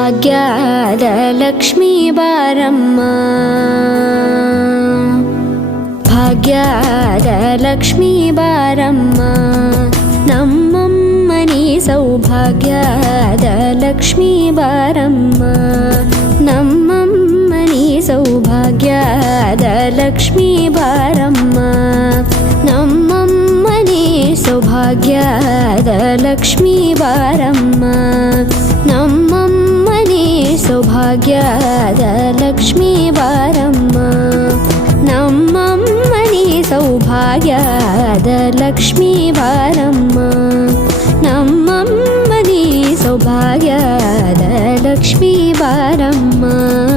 ಭಾಗ್ಯದ ಲಕ್ಷ್ಮೀ ಬಾರಮ್ಮ ಭಾಗ್ಯದ ಲಕ್ಷ್ಮೀ ಬಾರಮ್ಮ ನಮ್ಮಮ್ಮನಿ ಸೌಭಾಗ್ಯದ ಲಕ್ಷ್ಮೀ ಬಾರಮ್ಮ ನಮ್ಮಮ್ಮನಿ ಸೌಭಾಗ್ಯದ ಲಕ್ಷ್ಮೀ ಬಾರಮ್ಮ ನಮ್ಮಮ್ಮನಿ ಸೌಭಾಗ್ಯದ ಲಕ್ಷ್ಮೀ ಬಾರಮ್ಮ ನಮ್ಮಮ್ಮನಿ ಸೌಭಾಗ್ಯದ ಲಕ್ಷ್ಮೀ ಬಾರಮ್ಮ ನಮ್ಮಮ್ಮನಿ ಸೌಭಾಗ್ಯದ ಲಕ್ಷ್ಮೀ ಬಾರಮ್ಮ ನಮ್ಮಮ್ಮನಿ ಸೌಭಾಗ್ಯದ ಲಕ್ಷ್ಮೀ ಬಾರಮ್ಮ